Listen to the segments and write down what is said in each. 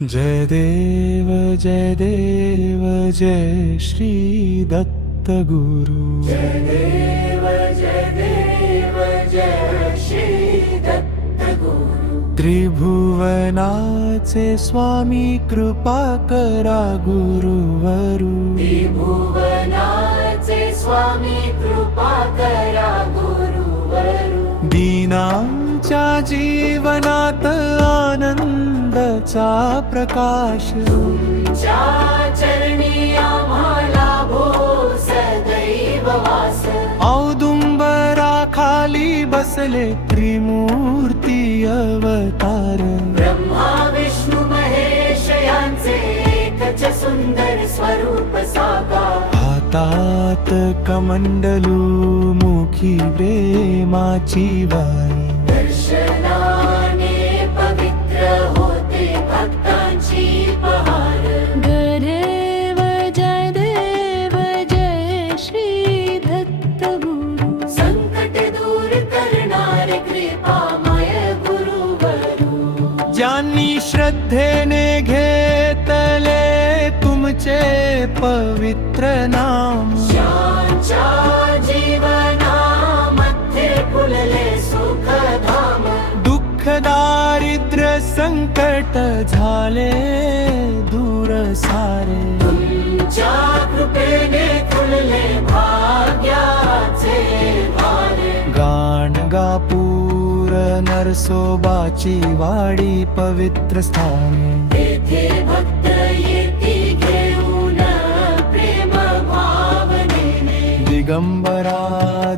जय देव जय श्री दत्त गुरु। जय देव जय श्री दत्त गुरु। त्रिभुवनाचे स्वामी कृपा करा गुरुवरू। त्रिभुवनाचे स्वामी कृपा करा गुरुवरू। दीनांच्या जीवनात आनंदाचा प्रकाश तुमच्या चरणी आम्हाला भो सदैव वास। औदुंबरा खाली बसले त्रिमूर्ती अवतार। ब्रह्मा विष्णु महेश यांचे एकच सुंदर स्वरूप साकार। हातात कमंडलू मुखी प्रेमाची वाणी। दर्शनाने पवित्र होते भक्तांची पहार। देव जय श्री दत्त गुरु। संकट दूर करणारे कृपामय गुरुवरू। ज्यांनी श्रद्धेने घेतले तुमचे पवित्र नाम। ज्यांच्या जीवनामध्ये फुलले सुखधाम। दुःख दारिद्र्य संकट झाले दूर सारे। तुमच्या कृपेने फुलले भाग्याचे भारे। गाणगापूर नरसोबाची वाडी पवित्र स्थाने। तेथे भक्त येती घेऊन प्रेम भावनेने। दिगंबरा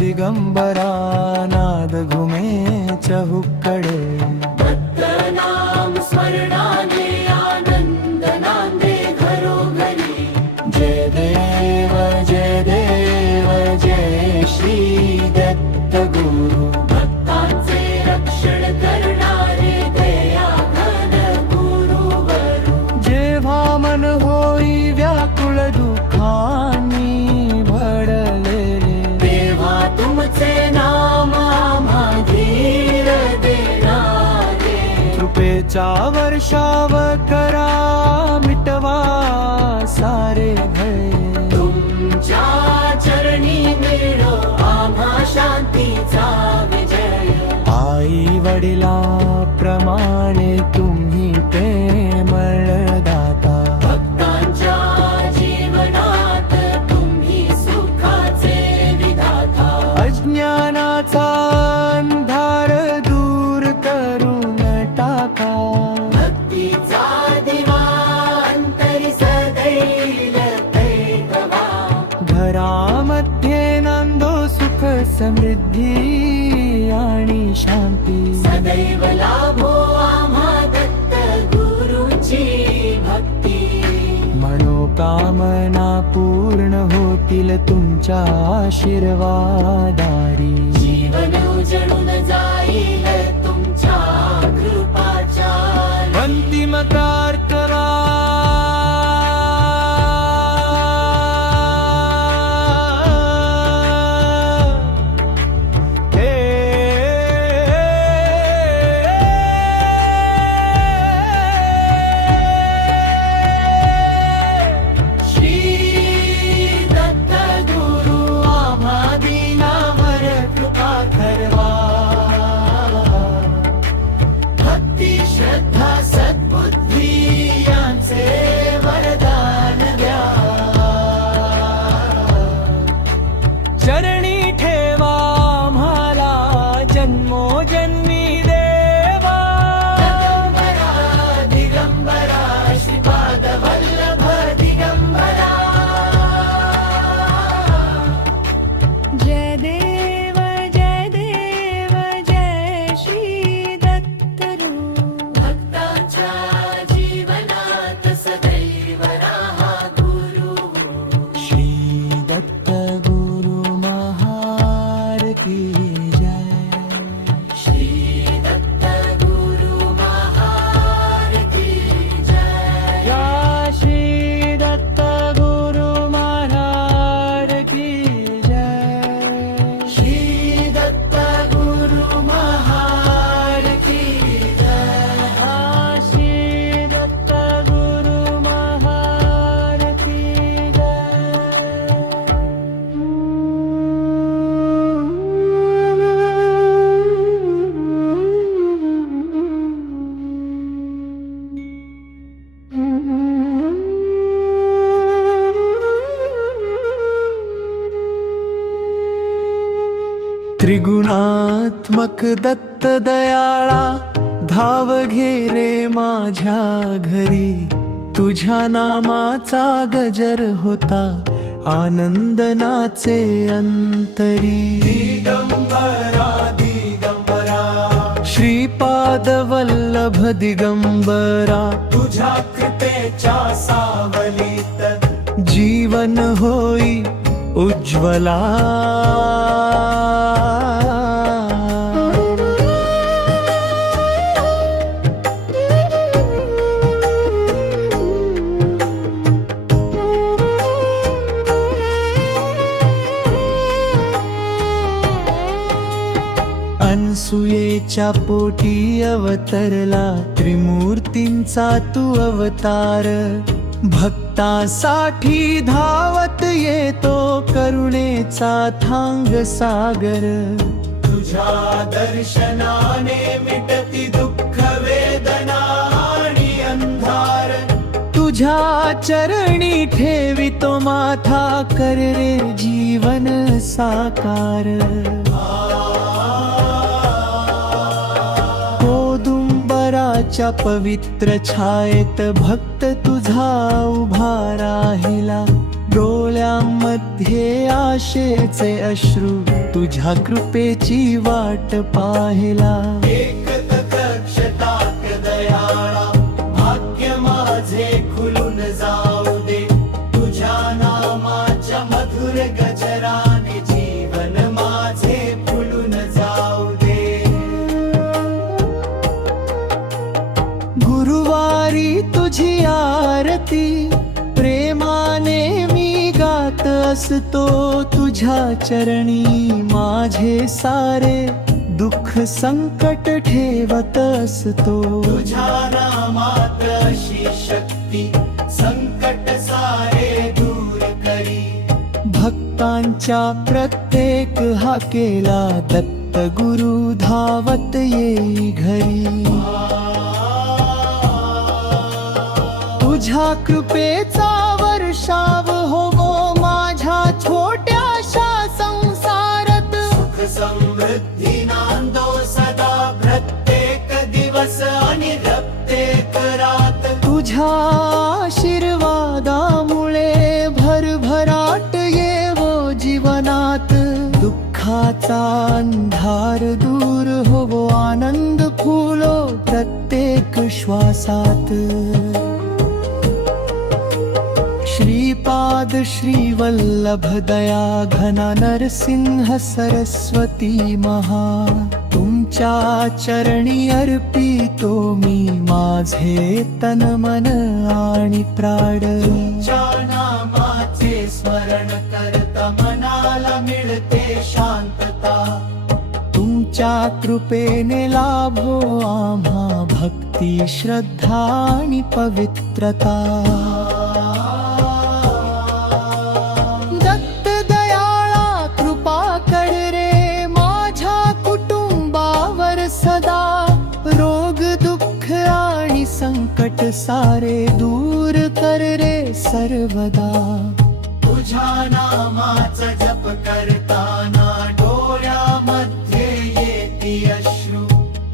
दिगंबरा नाद घुमे चहुकडे। भक्त नाम स्मरणाने आनंद नांदे घरोघरी। जय देव जय श्री दत्त गुरु। भक्तांचे रक्षण करणारे दयाघन गुरुवरू। जेव्हा मन होई व्याकुळ दुःखांनी भरलेले। तेव्हा तुमचे नाम आम्हा धीर देणारे। कृपेचा वर्षाव करा मिटवा सारे भय। तुमच्या चरणी मिळो आम्हा शांतीचा विजय। आई वडिला प्रमाणे तुम्ही प्रेमळ दाता। भक्तांच्या जीवनात तुम्ही सुखाचे विधाता। अज्ञानाचा अंधार दूर करून टाका। भक्तीचा दिवा अंतरी सदैव पेटवा। घरामध्ये नांदो सुख समृद्धी आणि शांती। सदैव लाभो आम्हा दत्त गुरुची भक्ती। मनोकामना पूर्ण होतील तुमच्या आशीर्वादारी। जीवन उजळून जाईल तुमच्या कृपाच्या। अंतिम प्रार्थना श्री दत्त गुरु आम्हा दीनावर कृपा करवा। भक्ती श्रद्धा सद्बुद्धी यांचे त्रिगुणात्मक दत्त दयाळा धाव घे रे माझ्या घरी, तुझ्या नामाचा गजर होता आनंद नाचे अंतरी. दिगंबरा दिगंबरा श्रीपाद वल्लभ दिगंबरा, तुझ्या कृपेच्या सावलीत जीवन होई उज्ज्वला. अनसुयेच्या पोटी अवतरला त्रिमूर्तींचा तू अवतार, भक्तासाठी धावत येतो करुणेचा थांग सागर. तुझ्या दर्शनाने मिटती दुःख वेदना आणि अंधार, तुझ्या चरणी ठेवितो माथा, कर रे जीवन साकार. औदुंबराच्या पवित्र छायेत भक्त तुझा उभा राहिला, डोळ्यामध्ये आशेचे अश्रू तुझ्या कृपेची वाट पाहिला. एकतक्षताक दयाळा भाग्य माझे खुलून जाऊ दे, तुझ्या नामाच्या मधुर गजराने जीवन माझे फुलून जाऊ दे. गुरुवारी तुझी आरती प्रेमाने मी गात असतो, तुझ्या चरणी माझे सारे दुःख संकट ठेवत असतो. तुझ्या नामात अशी शक्ती संकट सारे दूर करी, भक्तांच्या प्रत्येक हाकेला दत्त गुरु धावत येई घरी. तुझ्या कृपेचा वर्षाव होवो माझ्या छोट्याशा संसारात, सुख समृद्धी नांदो सदा प्रत्येक दिवस आणि प्रत्येक रात. तुझ्या आशीर्वादामुळे भरभराट येवो जीवनात, दुःखाचा अंधार दूर होवो आनंद फुलो प्रत्येक श्वासात. श्रीपाद श्रीवल्लभ दया घना नरसिंह सरस्वती महा, तुमच्या चरणी अर्पितो मी माझे तन मन आणि प्राण. तुझ्या नामाचे स्मरण करता मनाला मिळते शांतता, तुमच्या कृपेने लाभो आम्हा भक्ती श्रद्धा आणि पवित्रता. दत्त दयाळा कृपा कर रे माझ्या कुटुंबावर सदा, रोग दुःख आणि संकट सारे दूर कर रे सर्वदा. तुझ्या नामाचा जप करताना डोळ्यामध्ये येती अश्रू,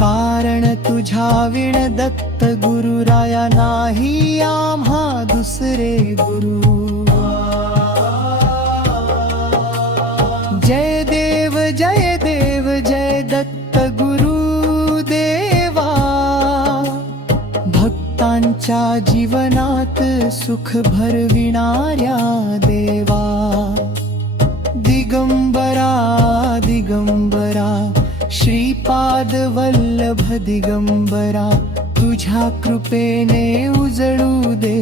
कारण तुझ्या विण दत्त गुरुराया नाही आम्हा दुसरे गुरु. जय देव जय देव जय दत्त गुरु देवा, भक्तांच्या जीवनात सुख भरविणाऱ्या देवा. दिगंबरा दिगंबरा श्रीपाद वल्लभ दिगंबरा, तुझ्या कृपेने उजळू दे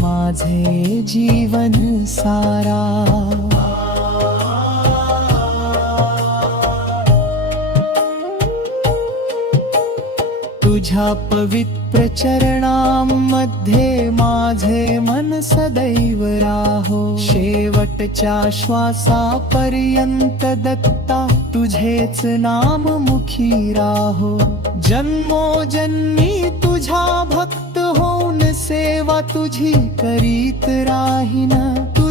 माझे जीवन सारा. तुझ्या पवित्र चरणांमध्ये माझे मन सदैव राहो, शेवटच्या श्वासापर्यंत दत्ता तुझेच नाम मुखी राहो. जन्मोजन्मी तुझ्या भक्त होऊन सेवा तुझी करीत राहीन,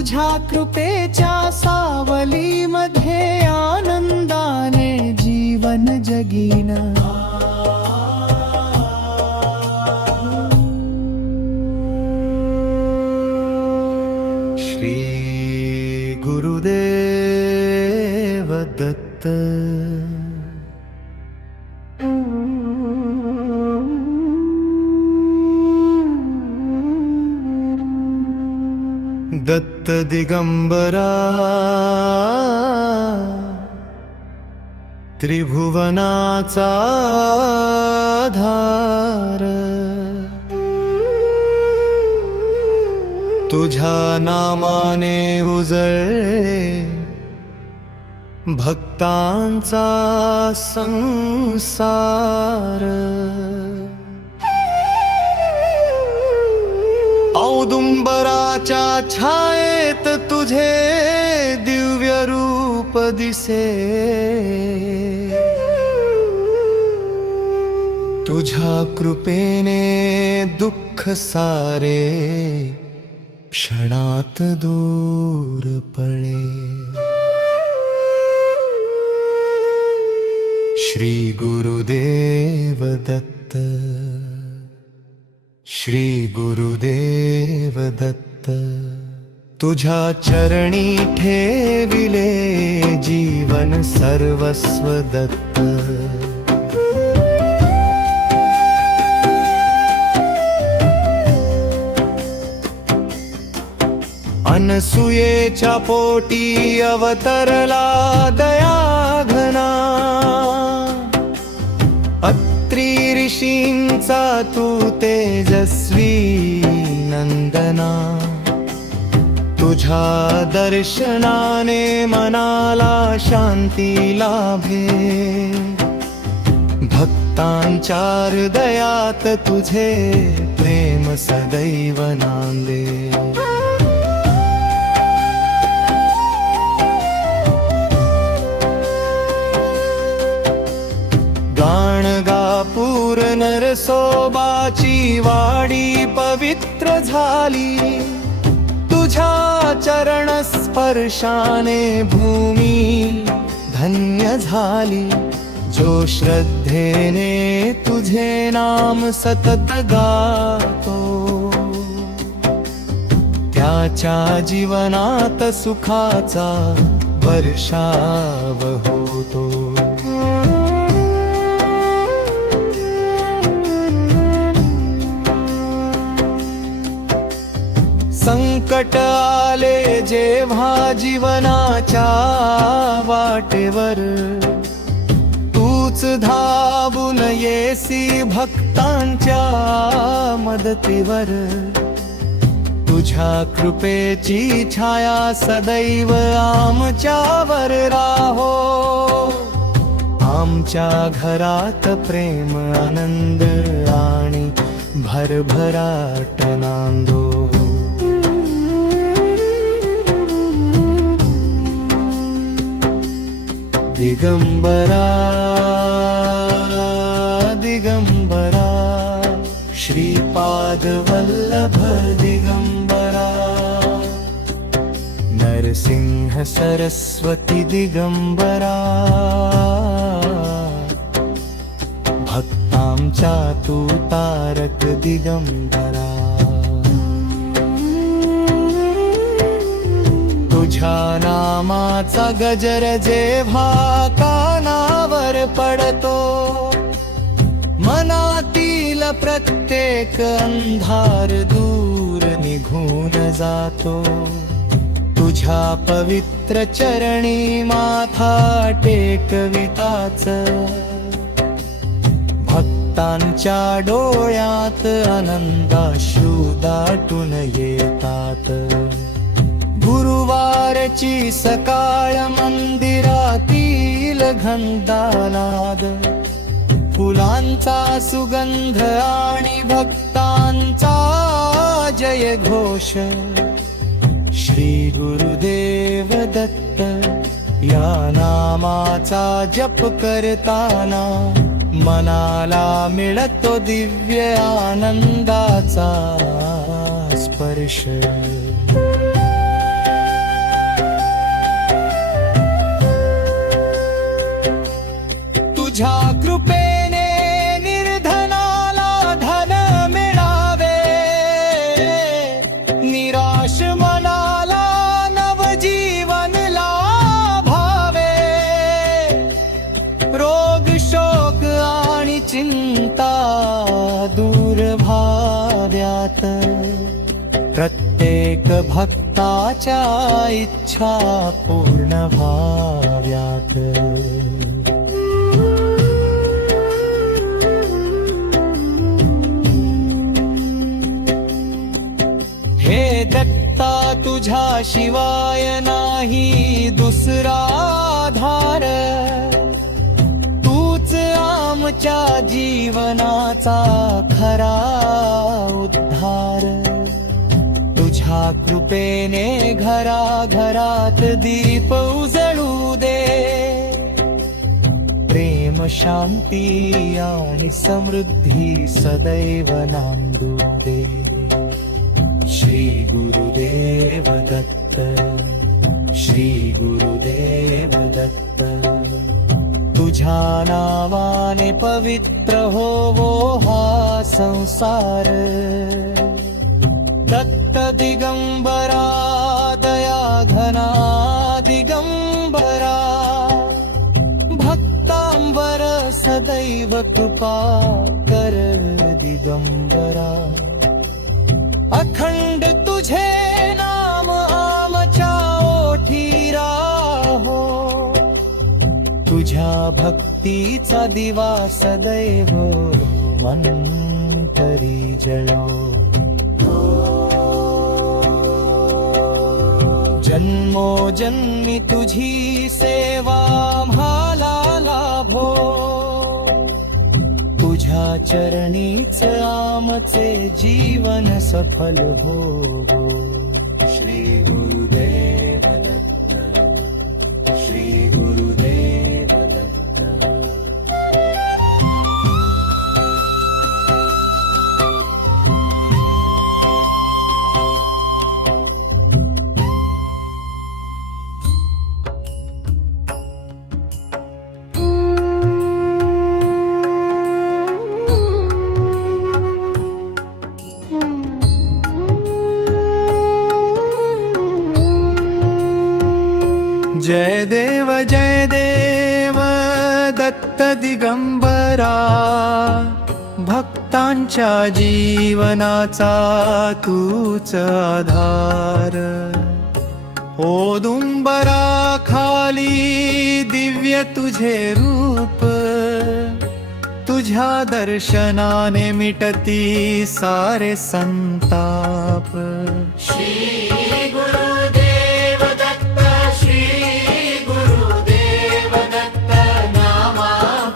तुझ्या कृपेच्या सावलीमध्ये आनंदाने जीवन जगीन श्री गुरुदेव दत्त दत्त दिगंबरा त्रिभुवनाचा आधार तुझ्या नामाने उजळे भक्तांचा संसार औदुंबराच्या छायेत तुझे दिव्य रूप दिसे तुझ्या कृपेने दुःख सारे क्षणात दूर पळे श्री गुरुदेव दत्त श्री गुरुदेव दत्त तुझ्या चरणी ठेविले जीवन सर्वस्व दत्त अनसुयेच्या पोटी अवतरला दयाघना अत्री ऋषींचा तू तेजस्वी नंदना तुझ्या दर्शनाने मनाला शांती लाभे भक्तांच्या हृदयात तुझे प्रेम सदैव नांदे गाणगापूर नरसोबाची वाडी पवित्र झाली तुझ्या चरण स्पर्शाने भूमी धन्य झाली जो श्रद्धेने तुझे नाम सतत गातो त्याच्या जीवनात सुखाचा वर्षाव होतो संकट आले जेव्हा जीवनाच्या वाटेवर तूच धावून येसी भक्तांच्या मदतीवर तुझ्या कृपेची छाया सदैव आमच्यावर राहो आमच्या घरात प्रेम आनंद आणि भरभराट नांदो दिगंबरा दिगंबरा श्रीपाद वल्लभ दिगंबरा नरसिंह सरस्वती दिगंबरा भक्तांचा तू तारक दिगंबरा तुझ्या नामाचा गजर जेव्हा कानावर पडतो मनातील प्रत्येक अंधार दूर निघून जातो तुझ्या पवित्र चरणी माथा टेकविताच भक्तांच्या डोळ्यात आनंदाश्रू दाटून येतात गुरुवारची सकाळ मंदिरातील घंटानाद फुलांचा सुगंध आणि भक्तांचा जय घोष श्री गुरुदेव दत्त या नामाचा जप करताना मनाला मिळतो दिव्य आनंदाचा स्पर्श प्रत्येक भक्ताच्या इच्छा पूर्ण व्हाव्यात. हे दत्ता तुझ्या शिवाय नाही दुसरा आधार, तूच आमच्या जीवनाचा खरा उद्धार. तुझ्या कृपेने घराघरात दीप उजळू दे, प्रेम शांती आणि समृद्धी सदैव नांदू दे. श्री गुरुदेव दत्त, श्री गुरुदेव दत्त. तुझ्या नावाने पवित्र होवो हा संसार. दत्त दिगंबरा दया घना दिगंबरा, भक्तांवर सदैव कृपा कर दिगंबरा. अखंड तुझे नाम आमच्या ओठी राहो, तुझ्या भक्तीचा दिवा सदैव मंतरी जळो. जन्मोजन्मी तुझी सेवा आम्हाला लाभो, तुझ्या चरणीच आमचे जीवन सफल हो. श्री गुरुदेव दत्त, श्री गुरुदेव दत्त. जय देव दत्त दिगंबरा, भक्तांच्या जीवनाचा तूच आधार. औदुंबरा खाली दिव्य तुझे रूप, तुझ्या दर्शनाने मिटती सारे संताप. श्री गुरुदेव दत्त, श्री गुरुदेव दत्त. नामा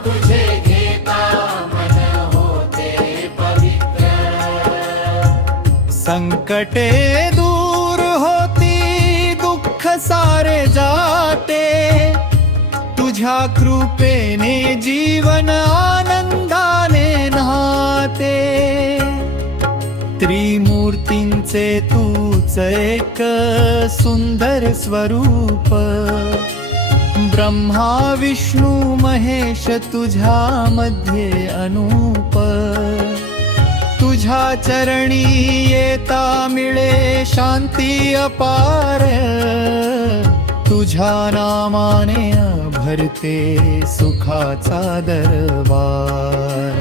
तुझे घेता मन होते पवित्र. संकटे दूर होती दुःख सारे जाते, तुझ्या कृपेने जीवन आनंदाने नाते. त्रिमूर्तींचे तूच एक सुंदर स्वरूप, ब्रह्मा विष्णू महेश तुझ्या मध्ये अनूप. तुझ्या चरणी येता मिळे शांती अपार, तुझ्या नामाने भरते सुखाचा दरबार.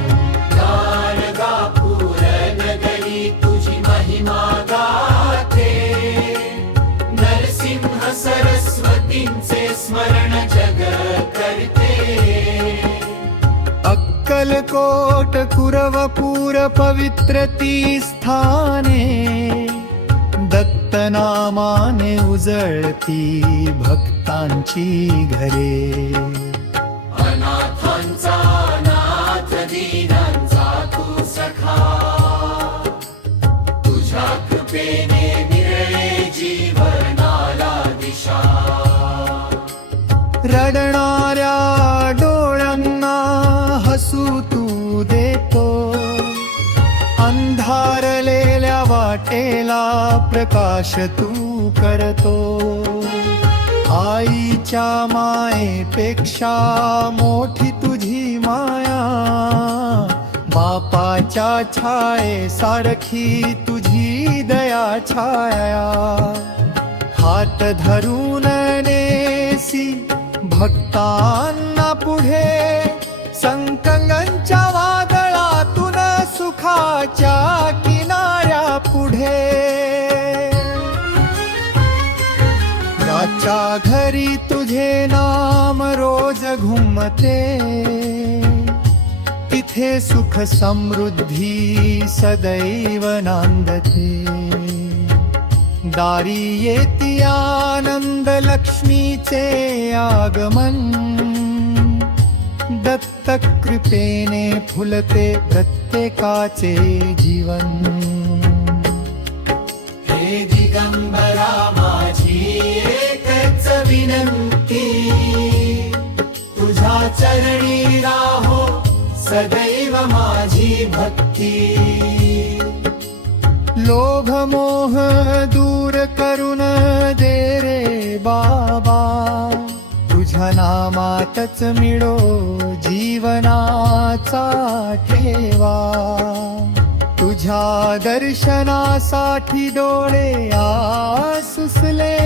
गाणगापूर नगरी तुझी महिमा गाते, नरसिंह सरस्वतींचे स्मरण जग करते. अक्कलकोट कुरवपूर पवित्र ती स्थाने, दत्त नामाने उजळती भक्तांची घरे. अनाथांचा नाथ, दीनांचा तू सखा, तुझ्या कृपेने मिळेल जीवनाला दिशा. रडणाऱ्या डोळ्यांना हसू तू देतो, अंधारलेल्या वाटेला प्रकाश तू करतो. आईच्या मायेपेक्षा मोठी तुझी माया, बापाच्या छाये सारखी तुझी दया छाया. हात धरून नेसी भक्तांना पुढे, संकंगांच्या वादळातून सुखाच्या किनाऱ्या पुढे. ज्याच्या घरी तुझे नाम रोज घुमते तिथे सुख समृद्धी सदैव नांदते दारी येती आनंद लक्ष्मीचे आगमन दत्त कृपेने फुलते प्रत्येकाचे जीवन हे दिगंबरा माझी एकच विनंती तुझ्या चरणी राहो सदैव माझी भक्ती लोभ मोह दूर करून दे रे बाबा तुझ्या नामातच मिळो जीवनाचा ठेवा तुझ्या दर्शनासाठी डोळे आसुसले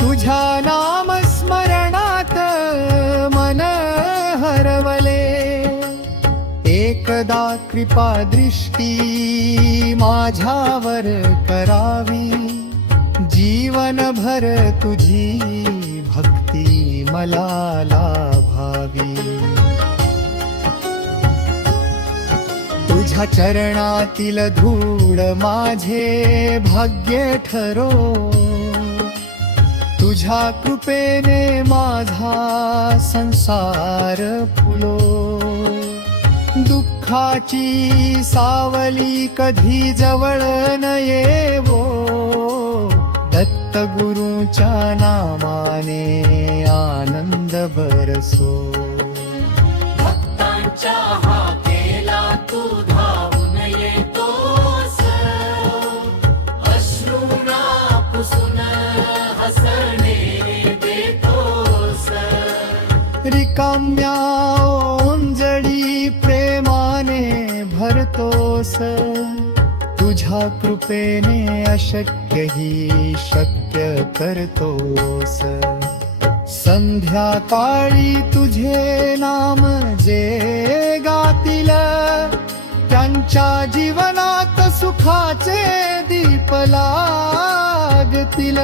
तुझ्या नामस्मरणात मन हरवले एकदा कृपा दृष्टी माझ्यावर करावी जीवनभर तुझी भक्ती मला लाभावी तुझ्या चरणातील धूळ माझे भाग्य ठरो तुझ्या कृपेने माझा संसार फुलो दुःखाची सावली कधी जवळ न येवो दत्त गुरुच्या नामाने आनंद बरसो भक्तांच्या हाकेला तू धावून येतोस अश्रूंना पुसून हसणे देतोस रिकाम्या ओंजळी प्रेमाने भरतोस तुझ्या कृपेने अशक्यही शक्य करतोस संध्याकाळी तुझे नाम जे गातील त्यांच्या जीवनात सुखाचे दीप लागतील